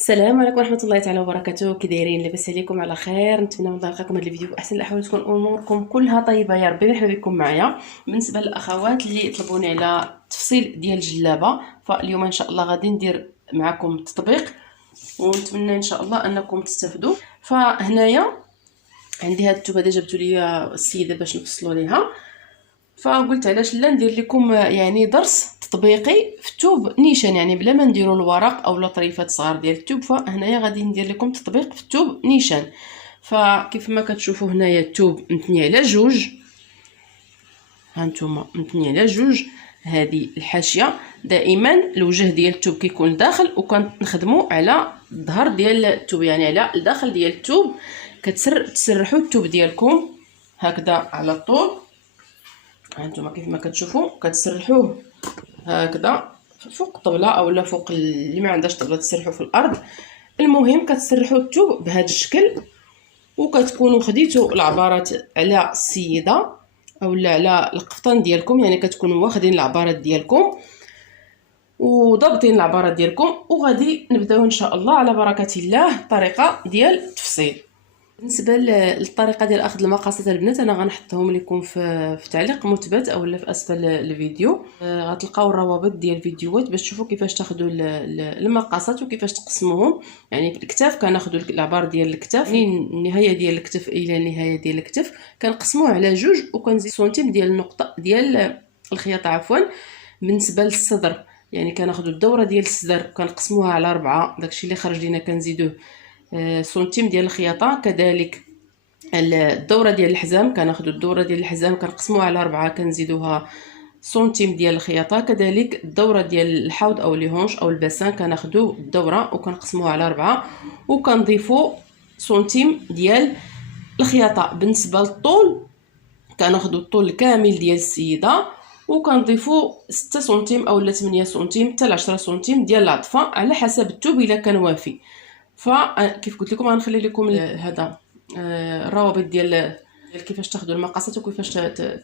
السلام عليكم ورحمه الله تعالى وبركاته. كي دايرين؟ لاباس عليكم؟ على خير. نتمنى من الله يلقاكم هذا الفيديو باحسن الاحوال، تكون اموركم كلها طيبه يا ربي. مرحبا بكم معايا. بالنسبه للاخوات اللي طلبوني على تفصيل ديال الجلابه، فاليوم ان شاء الله غادي ندير معكم التطبيق ونتمنى ان شاء الله انكم تستافدوا. فهنايا عندي هاد التوبه هذه جبتوا لي السيده باش نفصلوا ليها، فقلت علاش لا ندير لكم يعني درس تطبيقي في التوب نيشان، يعني بلا ما نديروا الورق او طريفات صغار ديال التوب. فهنايا غادي ندير لكم تطبيق في التوب نيشان. فكيف ما كتشوفوا هنايا التوب متني على جوج، ها نتوما متني على جوج. هذه الحاشيه دائما الوجه ديال التوب كيكون داخل، وكنخدموا على الظهر ديال التوب، يعني على الداخل ديال التوب. تسرحوا التوب ديالكم هكذا على الطول. هانتوما كيف ما كتشوفوا كتسرحوه هكذا فوق الطبله اولا فوق اللي ما عندهاش طبله تسرحوا في الارض. المهم كتسرحوا الثوب بهذا الشكل، وكتكونوا خديتوا العبارات على السيده اولا على القفطان ديالكم، يعني كتكونوا واخدين العبارات ديالكم وضابطين العبارات ديالكم، وغادي نبداو ان شاء الله على بركه الله الطريقه ديال التفصيل. بالنسبه للطريقه ديال اخذ المقاسات البنات، انا غنحطهم لكم في تعليق مثبت اولا في اسفل الفيديو. غتلقاو الروابط ديال الفيديوهات باش تشوفوا كيفاش تاخذوا المقاسات وكيفاش تقسموهم. يعني في الكتاف كناخذوا العبار ديال الكتاف من النهايه ديال الكتف الى النهايه ديال الكتف، كنقسموه على جوج وكنزيد سنتيم ديال النقطه ديال الخياطه عفوا. بالنسبه للصدر يعني كناخذوا الدوره ديال الصدر كنقسموها على 4، داكشي اللي خرج لينا كنزيدوه سنتيم ديال الخياطه. كذلك الدوره ديال الحزام كناخذوا الدوره ديال الحزام كنقسموها على 4 كنزيدوها سنتيم ديال الخياطه. كذلك الدوره ديال الحوض او لي هونش او الباسان كناخذوا الدوره وكنقسموها على 4 وكنضيفوا سنتيم ديال الخياطه. بالنسبه للطول كناخذوا الطول الكامل ديال السيده وكنضيفوا 6 سنتيم اولا 8 سنتيم حتى ل 10 سنتيم ديال العطفه على حسب الثوب الا كان وافي. فكيف قلت لكم غنخلي لكم هذا الروابط ديال كيفاش تاخذوا المقاسات وكيفاش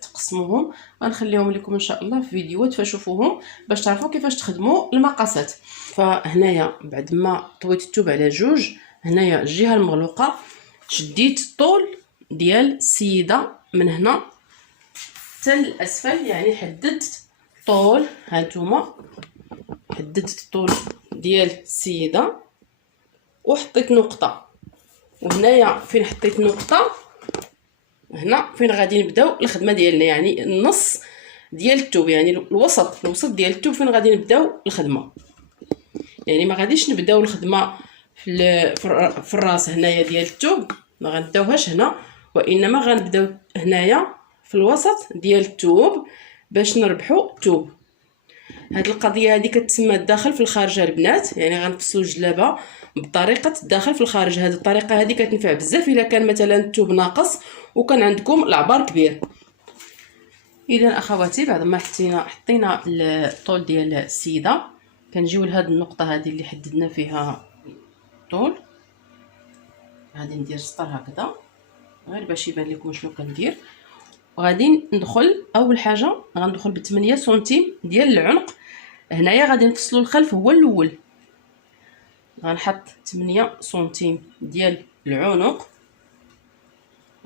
تقسموهم، غنخليهم لكم ان شاء الله في فيديوهات فشوفوهم باش تعرفوا كيفاش تخدموا المقاسات. فهنايا بعد ما طويت الثوب على جوج، هنايا الجهه المغلوقه شديت الطول ديال السيده من هنا حتى الاسفل، يعني حددت طول. هانتوما حددت الطول ديال السيده وحطيت نقطه، وهنايا فين حطيت نقطه هنا فين غادي نبداو الخدمه ديالنا، يعني النص ديال الثوب، يعني الوسط ديال الثوب فين غادي نبداو الخدمه. يعني ما غاديش نبداو الخدمه في الراس هنايا ديال الثوب، ما غنبداوهاش هنا، وانما غنبداو هنايا في الوسط ديال الثوب باش نربحوا الثوب. هاد القضيه هذه كتسمى الداخل في الخارج البنات، يعني غنفصلوا الجلابه بطريقه الداخل في الخارج. هذه الطريقه هذه كتنفع بزاف الا كان مثلا الثوب ناقص وكان عندكم العبار كبير. اذا اخواتي بعد ما حطينا الطول ديال السيده كنجيو لهاد النقطه هذه اللي حددنا فيها الطول. غادي ندير سطر هكذا غير باش يبان لكم شنو كندير، وغادي ندخل اول حاجه غندخل ب 8 سنتيم ديال العنق. هنايا غادي نفصلوا الخلف هو الاول، غنحط 8 سنتيم ديال العنق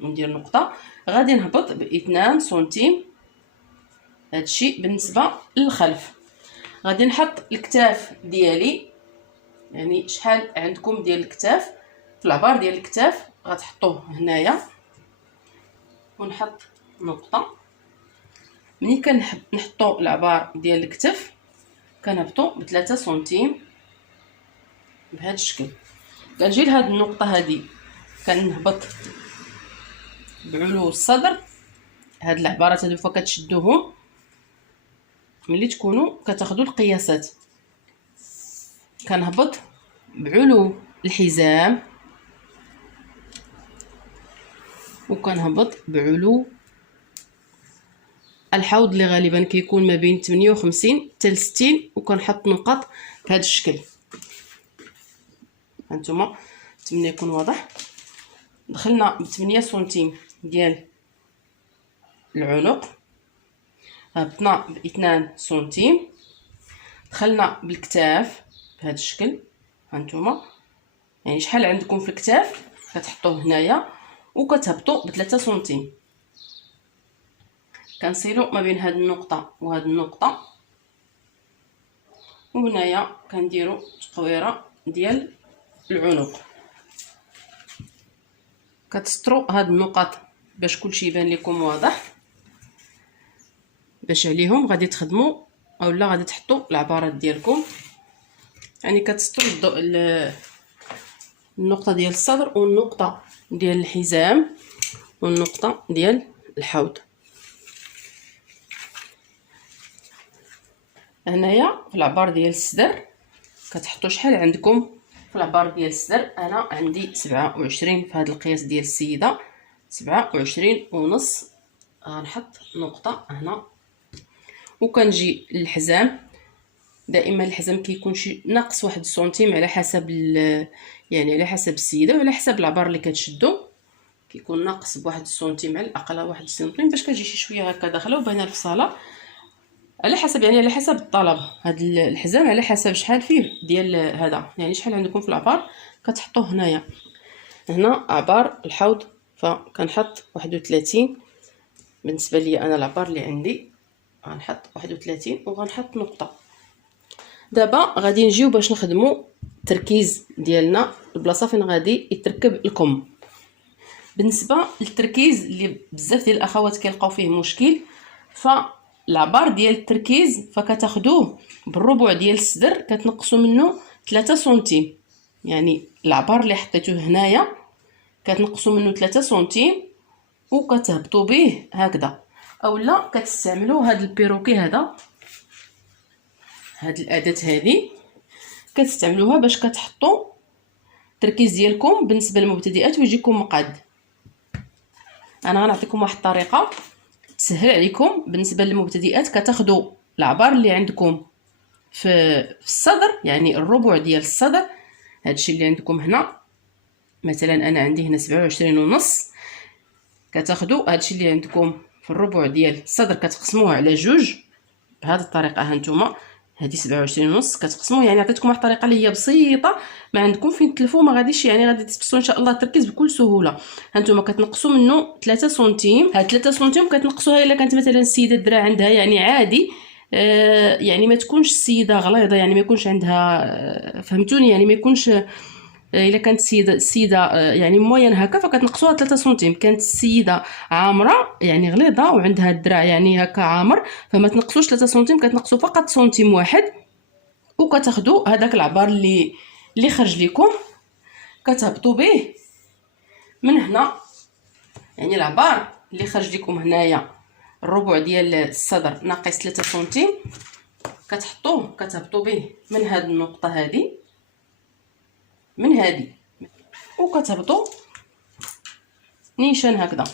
وندير نقطه. غادي نهبط ب 2 سنتيم، هادشي بالنسبه للخلف. غادي نحط الكتاف ديالي، يعني شحال عندكم ديال الكتاف في العبار ديال الكتاف غتحطوه هنايا ونحط نقطه. ملي كنحطوا العبار ديال الكتف كنهبطوا ب 3 سنتيم بهذا الشكل. كنجي لهاد النقطه هذه كنهبط بعلو الصدر. هاد العبارات هادو فكتشدوهم ملي تكونوا كتاخذوا القياسات. كنهبط بعلو الحزام وكنهبط بعلو الحوض اللي غالبا كيكون ما بين 58 حتى 60، وكنحط نقط بهذا الشكل. هانتوما نتمنى يكون واضح. دخلنا ب 8 سنتيم ديال العنق، هبطنا ب 2 سنتيم، دخلنا بالكتاف بهذا الشكل. هانتوما يعني شحال عندكم في الكتاف كتحطوه هنايا وكتهبطوا ب3 سنتيم. كنصيلوا ما بين هاد النقطه وهاد النقطه، وهنايا كنديروا تقويره ديال العنق. كتسطروا هاد النقط باش كلشي يبان لكم واضح، باش عليهم غادي تخدموا اولا غادي تحطوا العبارات ديالكم. يعني كتسطروا النقطه ديال الصدر والنقطه ديال الحزام والنقطه ديال الحوض. هنايا في العبار ديال الصدر كتحطوا شحال عندكم في العبار ديال الصدر. انا عندي 27 في هذا القياس ديال السيده، 27 ونص. غنحط نقطه هنا وكنجي للحزام. دائما الحزام كيكون شي ناقص 1 سنتيم على حسب يعني على حسب السيده وعلى حسب العبار اللي كتشدو. كيكون ناقص ب1 سنتيم على الاقل 1 سنتيم باش كتجي شي شويه هكا داخله وباينه الفصاله، على حسب يعني على حسب الطلب. هاد الحزام على حسب شحال فيه ديال هذا، يعني شحال عندكم في العبار كتحطوه هنايا. هنا عبار الحوض فكنحط 31. بالنسبه لي انا العبار اللي عندي غنحط 31 وغنحط نقطه. دابا غادي نجيو باش نخدموا التركيز ديالنا، البلاصه فين غادي يتركب الكم. بالنسبه للتركيز اللي بزاف ديال الاخوات كيلقاو فيه مشكل، فالعبار ديال التركيز فكتاخذوه بالربع ديال الصدر كتنقصوا منه 3 سنتيم. يعني العبار اللي حطيتوه هنايا كتنقصوا منه 3 سنتيم وكتهبطوا به هكذا، اولا كتستعملوا هذا البيروكي هذا، هاد الاداه هذه كتستعملوها باش كتحطوا التركيز ديالكم بالنسبه للمبتدئات ويجيكم مقاد. انا غنعطيكم واحد الطريقه تسهل عليكم بالنسبه للمبتدئات. كتاخذوا العبار اللي عندكم في الصدر، يعني الربع ديال الصدر، هادشي اللي عندكم هنا مثلا انا عندي هنا 27 ونص. كتاخذوا هادشي اللي عندكم في الربع ديال الصدر كتقسموه على جوج بهذه الطريقه. ها نتوما هذه 27 ونص كتقسموا، يعني عطيتكم واحد الطريقه اللي هي بسيطه ما عندكم فين تلفوا، ما غاديش يعني غادي تفصلوا ان شاء الله التركيز بكل سهوله. هانتوما كتنقصوا منه 3 سنتيم. هاد 3 سنتيم كتنقصوها الا كانت مثلا السيده الدراع عندها يعني عادي، يعني ما تكونش السيده غليظه، يعني ما يكونش عندها فهمتوني، يعني ما يكونش الا كانت السيده يعني موين هكا فكتنقصوها 3 سنتيم. كانت السيده عامره يعني غليظه وعندها الدراع يعني هكا عامر فما تنقصوش 3 سنتيم، كتنقصوا فقط سنتيم واحد. وكتاخذوا هذاك العبار اللي خرج لكم كتهبطوا به من هنا، يعني العبار اللي خرج لكم هنايا الربع ديال الصدر ناقص 3 سنتيم كتحطوه كتهبطوا به من هذه النقطه هذه، من هذه، وكتهبطوا نيشان هكذا.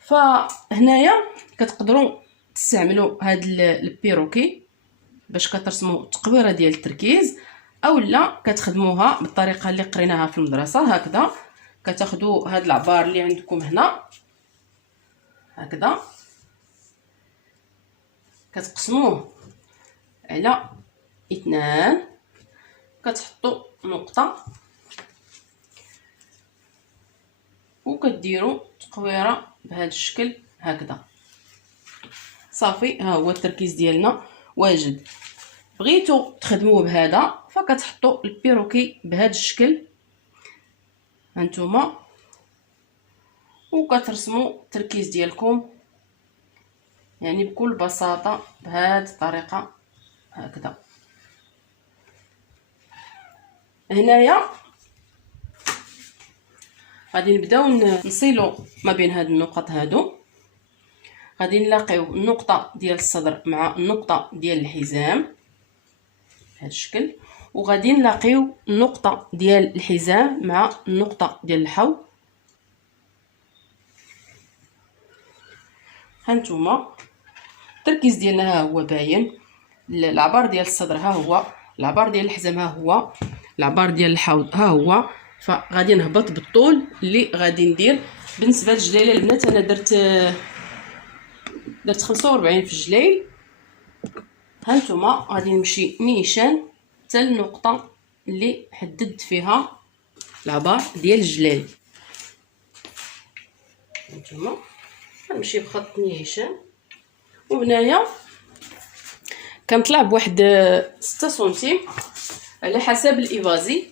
فهنايا كتقدروا تستعملوا هاد البيروكي باش كترسموا التقويره ديال التركيز، اولا كتخدموها بالطريقه اللي قريناها في المدرسه هكذا. كتاخذوا هاد العبار اللي عندكم هنا هكذا كتقسموه على 2، كتحطوا نقطه وكديروا تقويره بهذا الشكل هكذا. صافي، ها هو التركيز ديالنا واجد. بغيتو تخدموه بهذا فكتحطوا البيروكي بهذا الشكل هانتوما وكترسموا التركيز ديالكم يعني بكل بساطه بهذه الطريقه هكذا. هنايا غادي نبداو نصيلوا ما بين هاد النقط هادو. غادي نلاقيو النقطه ديال الصدر مع النقطه ديال الحزام بهذا الشكل، وغادي نلاقيو النقطه ديال الحزام مع النقطه ديال الحوض. هانتوما التركيز ديالنا ها هو باين، العبار ديال الصدر ها هو، العبار ديال الحزام ها هو، العبار ديال الحوض ها هو. فغادي نهبط بالطول اللي غادي ندير. بالنسبه للجليله البنات انا درت 45 في الجليل. هانتوما غادي نمشي نيشان حتى النقطه اللي حددت فيها العبار ديال الجلال. هانتوما غنمشي بخط نيشان، وهنايا كنطلع بواحد 6 سنتيم على حسب الايفازي.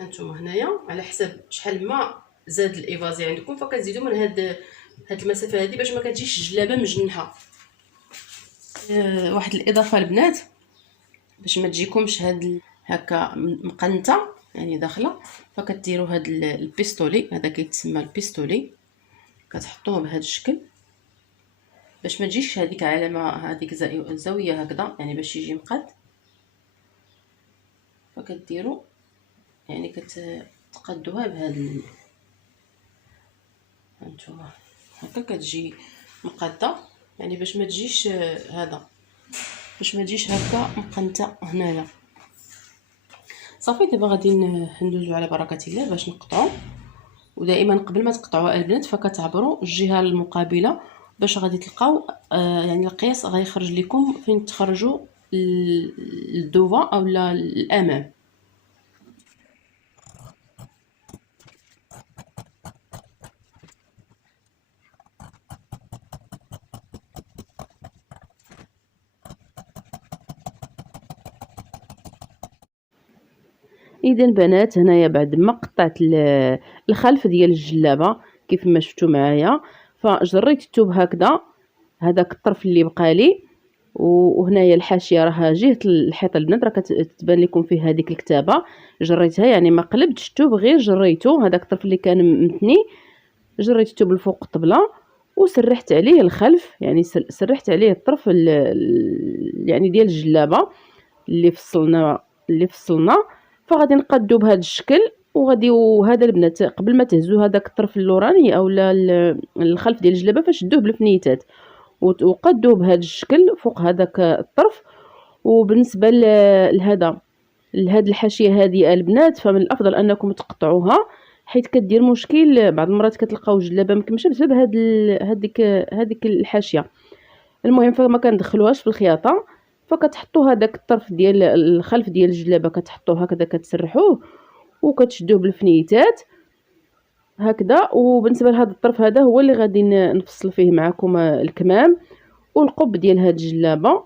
هانتوما هنايا على حسب شحال ما زاد الايفازي عندكم فكتزيدوا من هاد المسافه هذه باش ما كتجيش الجلابه مجنحه. واحد الاضافه البنات باش ما تجيكمش هاد هكا مقنته يعني داخله، فكديروا هاد البيستولي، هذا كيتسمى البيستولي، كتحطوه بهذا الشكل باش ما تجيش هذيك علامه هذيك الزاويه هكذا، يعني باش يجي مقاد. فكديروا يعني كتقادوها بهذا هانتوما هكا كتجي مقاده، يعني باش ما تجيش هذا، باش ما تجيش هكا مقنته هنايا. صافي دابا غادي ندوزو على بركه الله باش نقطعو. ودائما قبل ما تقطعوا البنات فكتعبروا الجهه المقابله باش غادي تلقاو يعني القياس غيخرج لكم فين تخرجوا الدوفا او الامام. اذا بنات هنايا بعد ما قطعت الخلف ديال الجلابه كيف ما شفتوا معايا، فجريت الثوب هكذا، هذاك الطرف اللي بقى لي، وهنايا الحاشيه راها جهه الحيط البنات راه كتبان لكم فيه هذيك الكتابه، جريتها يعني ما قلبتش الثوب غير جريته، هذاك الطرف اللي كان متني جريت الثوب الفوق الطبله وسرحت عليه الخلف، يعني سرحت عليه الطرف يعني ديال الجلابه اللي فصلنا. فغادي نقادو بهذا الشكل، وهذا البنات قبل ما تهزوا هذاك الطرف اللوراني او الخلف ديال الجلابه فشدوه بالفنيتات وقادوه بهذا الشكل فوق هذاك الطرف. وبالنسبه لهذا الحاشيه هذه البنات فمن الافضل انكم تقطعوها، حيت كدير مشكل بعض المرات كتلقاو الجلابه مكمشه بسبب هذيك الحاشيه. المهم فما كندخلوهاش في الخياطه، فكتحطوا هذاك الطرف ديال الخلف ديال الجلابه كتحطوه هكذا كتسرحوه وكتشدوه بالفنيتات هكذا. وبالنسبه لهذا الطرف هذا هو اللي غادي نفصل فيه معكم الكمام والقب ديال هاد الجلابه.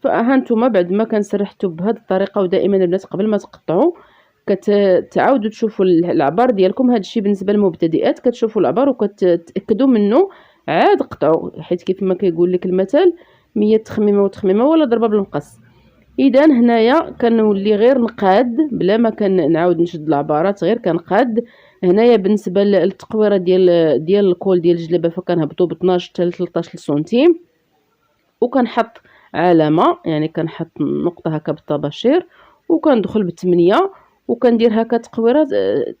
فهانتوما بعد ما كنسرحتو بهذه الطريقه، ودائما البنات قبل ما تقطعوا كتعاودوا تشوفوا العبار ديالكم، هذا الشيء بالنسبه للمبتدئات كتشوفوا العبار وكتاكدوا منه عاد قطعوا، حيت كيف ما كيقول لك المثل 100 تخميمه وتخميمه ولا ضربه بالمقص. اذا هنايا كنولي غير نقاد بلا ما كنعاود نشد العبارات، غير كنقاد. هنايا بالنسبه للتقويره ديال الكول ديال الجلابه فكنهبطوا ب 12 حتى ل 13 سنتيم، وكنحط علامه يعني كنحط نقطه هكا بالطباشير وكندخل ب8 وكندير هكا تقويره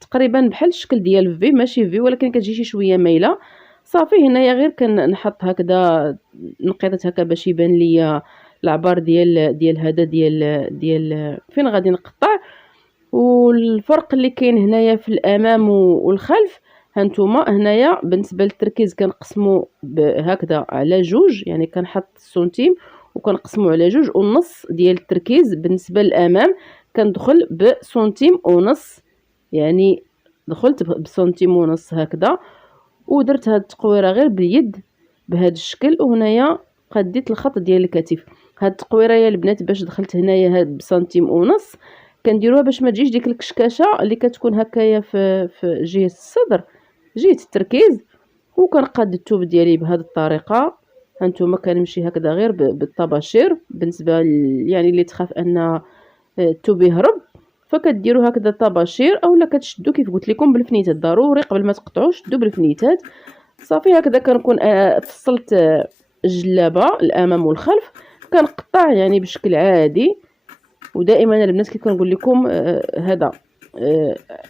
تقريبا بحال الشكل ديال في، ماشي في ولكن كتجي شي شويه مايله. صافي هنايا غير كنحط هكذا نقيطات هكا باش يبان ليا العبار ديال هذا ديال فين غادي نقطع. والفرق اللي كاين هنايا في الامام والخلف، هانتوما هنايا بالنسبه للتركيز كنقسمو هكذا على 2، يعني كنحط السنتيم وكنقسمو على 2 ونص ديال التركيز. بالنسبه للامام كندخل بسنتيم ونص، يعني دخلت بسنتيم ونص هكذا، ودرت هاد التقويره غير باليد بهذا الشكل. وهنايا قديت الخط ديال الكتف. هاد التقويره يا البنات باش دخلت هنايا هاد بسنتيم ونص كنديروها باش ما تجيش ديك الكشكاشه اللي كتكون هكايا في جهه الصدر، جهه التركيز. وكنقاد الثوب ديالي بهذه الطريقه. هانتوما كنمشي هكذا غير بالطباشير بالنسبه يعني اللي تخاف ان الثوب يهرب، فكديروا هكذا طباشير اولا كتشدوا كيف قلت لكم بالفنيتات، ضروري قبل ما تقطعوا شدوا بالفنيتات. صافي هكذا كنكون فصلت الجلابه الامام والخلف، كنقطع يعني بشكل عادي. ودائما البنات كي كنقول لكم هذا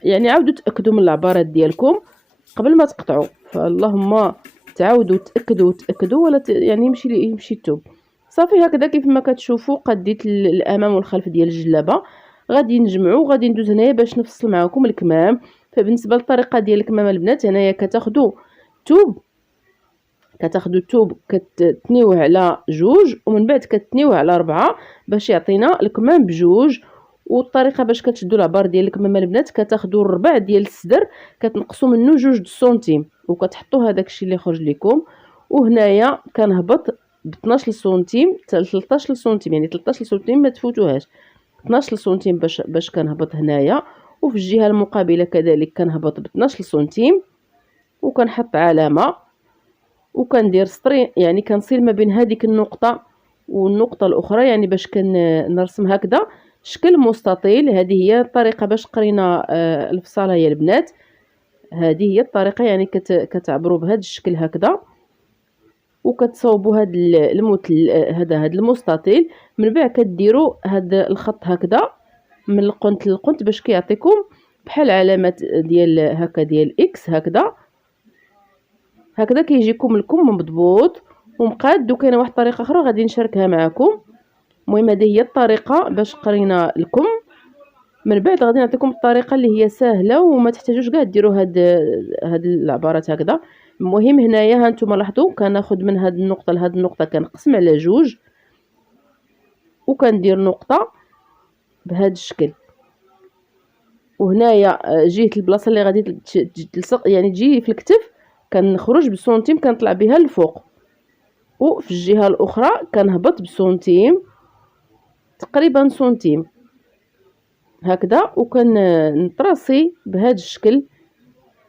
يعني عاودوا تاكدوا من العبارات ديالكم قبل ما تقطعوا، فاللهم تعاودوا تاكدوا ولا يعني يمشي الثوب. صافي هكذا كيف ما كتشوفوا قديت الامام والخلف ديال الجلابه. غادي نجمعوا غادي ندوز هنايا باش نفصل معكم الكمام. فبالنسبه للطريقه ديال الكمام البنات هنايا كتاخذوا ثوب كتاخدوا الثوب كتثنيوه على 2 ومن بعد كتثنيوه على 4 باش يعطينا الكمام بجوج. والطريقه باش كتشدوا العبار ديال الكمامه البنات، كتاخدوا الربع ديال الصدر كتنقصوا منه 2 سنتيم وكتحطوا هذاك الشيء اللي خرج لكم. وهنايا كنهبط ب 12 سنتيم حتى 13 سنتيم، يعني 13 سنتيم ما تفوتوهاش، 12 سنتيم باش كنهبط هنايا. وفي الجهه المقابله كذلك كنهبط ب 12 سنتيم وكنحط علامه وكندير سطري، يعني كنصيل ما بين هذيك النقطه والنقطه الاخرى، يعني باش كنرسم هكذا شكل مستطيل. هذه هي الطريقه باش قرينا الفصاله يا البنات. هذه هي الطريقه، يعني كتعبروا بهذا الشكل هكذا وكتصوبوا هذا هذا المستطيل. من بعد كديروا هذا الخط هكذا من القنت للقنت باش كيعطيكم بحال علامات ديال هكا ديال اكس هكذا كيجيكم الكم مضبوط ومقاد. وكاينه واحد الطريقه اخرى غادي نشاركها معكم. المهم هذه هي الطريقه باش قرينا الكم. من بعد غادي نعطيكم الطريقه اللي هي سهله وما تحتاجوش كاع ديروا هاد العبارات هكذا. المهم هنايا ها نتوما لاحظوا كناخذ من هاد النقطه لهاد النقطه كنقسم على 2 وكندير نقطه بهذا الشكل. وهنايا جهه البلاصه اللي غادي تلصق يعني تجي في الكتف كنخرج بسنتيم كنطلع بها للفوق، وفي الجهه الاخرى كنهبط بسنتيم تقريبا سنتيم هكذا وكنطراسي بهذا الشكل.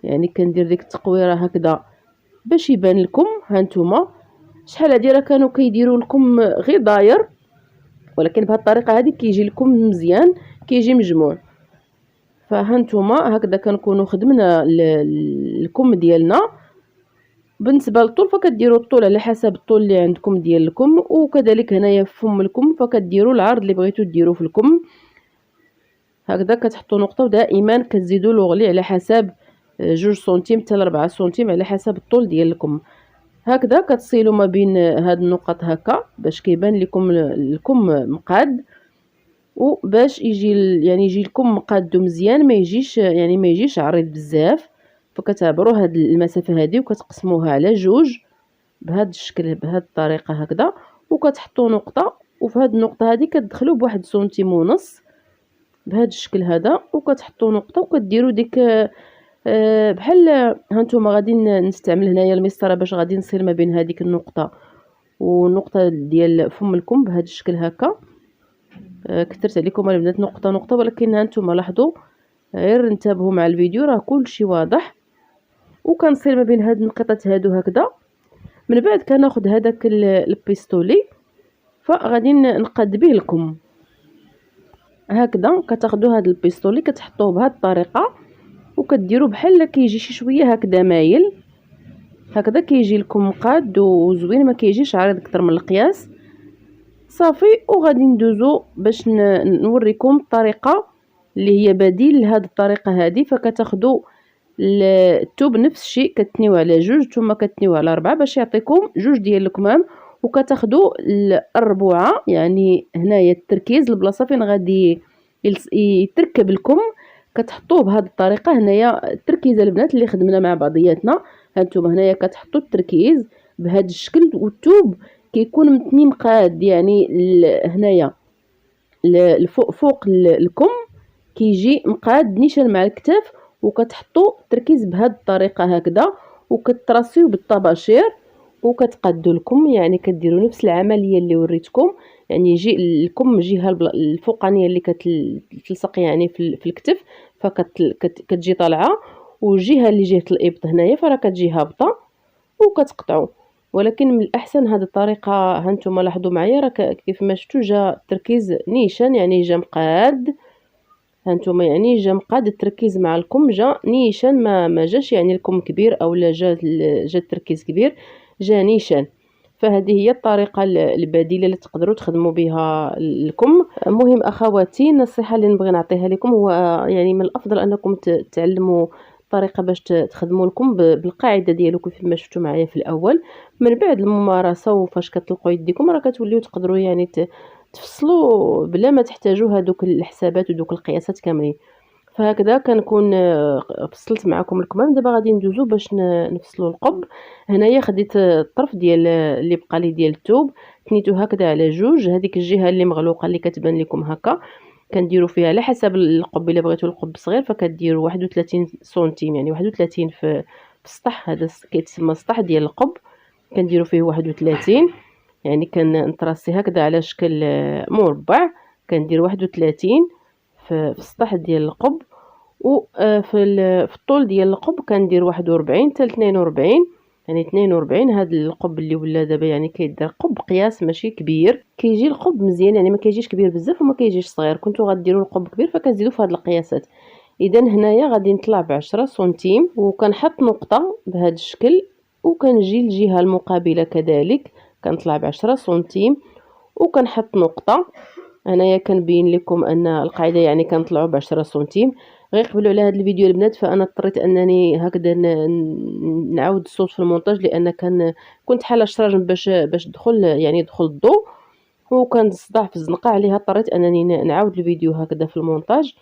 يعني كندير ديك التقويره هكذا باش يبان لكم. ها نتوما شحال هادي راه كانوا كيديروا لكم غير داير، ولكن بهذه الطريقه هذه كيجي لكم مزيان كيجي مجموع. فها نتوما هكذا كنكونوا خدمنا الكم ديالنا. بالنسبه للطول فكديروا الطول على حسب الطول اللي عندكم ديال الكم، وكذلك هنايا في فم الكم فكديروا العرض اللي بغيتوا ديروه في الكم. هكذا كتحطوا نقطه ودائما كتزيدوا لوغلي على حسب 2 سنتيم حتى 4 سنتيم على حسب الطول ديالكم. هكذا كتصيلوا ما بين هاد النقط هكا باش كيبان لكم الكم مقاد، وباش يجي الكم مقاد مزيان ما يجيش عريض بزاف. فكتعبروا هاد المسافه هذه وكتقسموها على 2 بهذا الشكل بهذه الطريقه هكذا وكتحطوا نقطه، وفي هذه النقطه هذه كتدخلوا بواحد سنتيم ونص بهذا الشكل هذا وكتحطوا نقطه وكديروا ديك بحال هانتوما غادي نستعمل هنايا المسطره باش غادي نصير ما بين هذيك النقطه والنقطه ديال فم الكم بهذا الشكل هكا. كثرت عليكم البنات نقطه نقطه، ولكن هانتوما لاحظوا غير انتبهوا مع الفيديو راه كلشي واضح. وكنصير ما بين هاد النقطات هادو هكذا. من بعد كناخذ هذاك البيستولي فغادي نقاد به الكم هكذا. كتاخذوا هذا البيستولي كتحطوه بهذه الطريقه وكديروا بحال كيجي شي شويه هكذا مايل هكذا كيجي لكم مقاد وزوين ما كيجيش عريض اكثر من القياس صافي. وغادي ندوزو باش نوريكم الطريقه اللي هي بديل لهذه الطريقه هذه. فكتاخذوا الثوب نفس الشيء كتنيوه على 2 ثم كتنيوه على 4 باش يعطيكم 2 ديال الكمام، وكتاخذوا الربوعه يعني هنايا التركيز البلاصه فين غادي يتركب الكم كتحطوه بهذه الطريقه. هنايا التركيزه البنات اللي خدمنا مع بعضياتنا هانتوما هنايا كتحطوا التركيز بهذا الشكل والثوب كيكون متني مقاد، يعني هنايا فوق الكم كيجي مقاد نيشان مع الكتاف. وكتحطوا التركيز بهذه الطريقه هكذا وكتراسيو بالطباشير وكتقادوا الكم، يعني كديروا نفس العمليه اللي وريتكم. يعني يجي الكم الجهه الفوقانيه اللي كتلصق يعني في الكتف فكتجي طالعه، والجهه اللي جهه الابط هنايا فراه كتجي هابطه وكتقطعوا. ولكن من الاحسن هذه الطريقه هانتوما لاحظوا معايا راه كيف ما شفتوا جا التركيز نيشان يعني جا مقاد. هانتوما يعني جا مقاد التركيز مع الكم جا نيشان ما جاش يعني الكم كبير او لا جا التركيز كبير جا نيشان. فهذه هي الطريقه البديله اللي تقدروا تخدموا بها الكم. مهم اخواتي النصيحه اللي نبغي نعطيها لكم هو يعني من الافضل انكم تعلموا طريقه باش تخدموا الكم بالقاعده ديالو كيف ما شفتوا معايا في الاول. من بعد الممارسه وفاش كتلقوا يديكم راه كتوليو تقدروا يعني تفصلوا بلا ما تحتاجوا هذوك الحسابات ودوك القياسات كاملين. فهكذا كنكون فصلت معكم الكمام. دابا غادي ندوزو باش نفصلوا القب. هنايا خديت الطرف ديال اللي بقى لي ديال الثوب، تنيتو هكذا على جوج. هذيك الجهه اللي مغلوقه اللي كتبان لكم هكا كنديروا فيها على حسب القب. الا بغيتوا القب صغير فكديروا 31 سنتيم، يعني 31 في السطح. هذا كيتسمى السطح ديال القب، كنديروا فيه 31. يعني كنطراسي هكذا على شكل مربع، كندير 31 في السطح ديال القب. في الطول ديال القب كندير 41 حتى 42. يعني 42. هذا القب اللي ولا دابا يعني كيدير قب قياس ماشي كبير، كيجي القب مزيان، يعني ما كيجيش كبير بزاف وما كيجيش صغير. كنتو غديروا القب كبير فكنزيدوا في هذه القياسات. اذا هنايا غادي نطلع ب10 سنتيم وكنحط نقطه بهذا الشكل، وكنجي الجهه المقابله كذلك كنطلع ب10 سنتيم وكنحط نقطه. هنايا كنبين لكم ان القاعده يعني كنطلعوا ب10 سنتيم. غير قبلوا على هذا الفيديو البنات، فانا اضطريت انني هكذا نعاود الصوت في المونتاج، لان كنت حاله الشراجم باش دخل يعني يدخل الضوء، وكان الصداع في الزنقه عليها اضطريت انني نعاود الفيديو هكذا في المونتاج.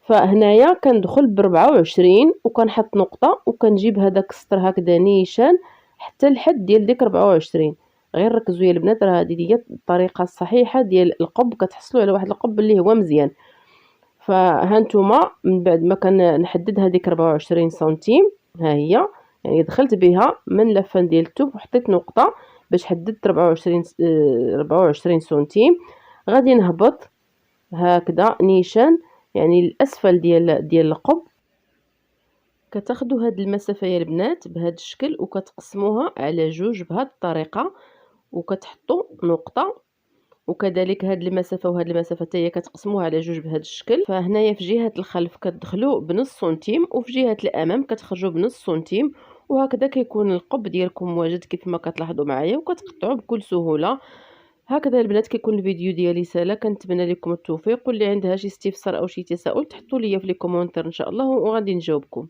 فهنايا كندخل ب24 وكنحط نقطه وكنجيب هذاك السطر هكذا نيشان حتى الحد ديال ديك 24. غير ركزوا يا البنات، راه هذه هي الطريقه الصحيحه ديال القب، كتحصلوا على واحد القب اللي هو مزيان. فها نتوما من بعد ما كنحدد هذيك 24 سنتيم، ها هي يعني دخلت بها من لفان ديال الثوب وحطيت نقطه باش حددت 24 سنتيم. غادي نهبط هكذا نيشان يعني الاسفل ديال القب. كتاخدوا هاد المسافه يا البنات بهذا الشكل وكتقسموها على جوج بهذه الطريقه وكتحطوا نقطه، وكذلك هاد المسافه وهاد المسافه حتى هي كتقسموها على جوج بهذا الشكل. فهنايا في جهه الخلف كتدخلوا بنص سنتيم وفي جهه الامام كتخرجوا بنص سنتيم، وهكذا كيكون القب ديالكم واجد كيف ما كتلاحظوا معايا وكتقطعوا بكل سهوله. هكذا البنات كيكون الفيديو ديالي سهله. كنتمنى لكم التوفيق، واللي عندها شي استفسار او شي تساؤل تحطوا لي في لي كومونتير ان شاء الله وغادي نجاوبكم.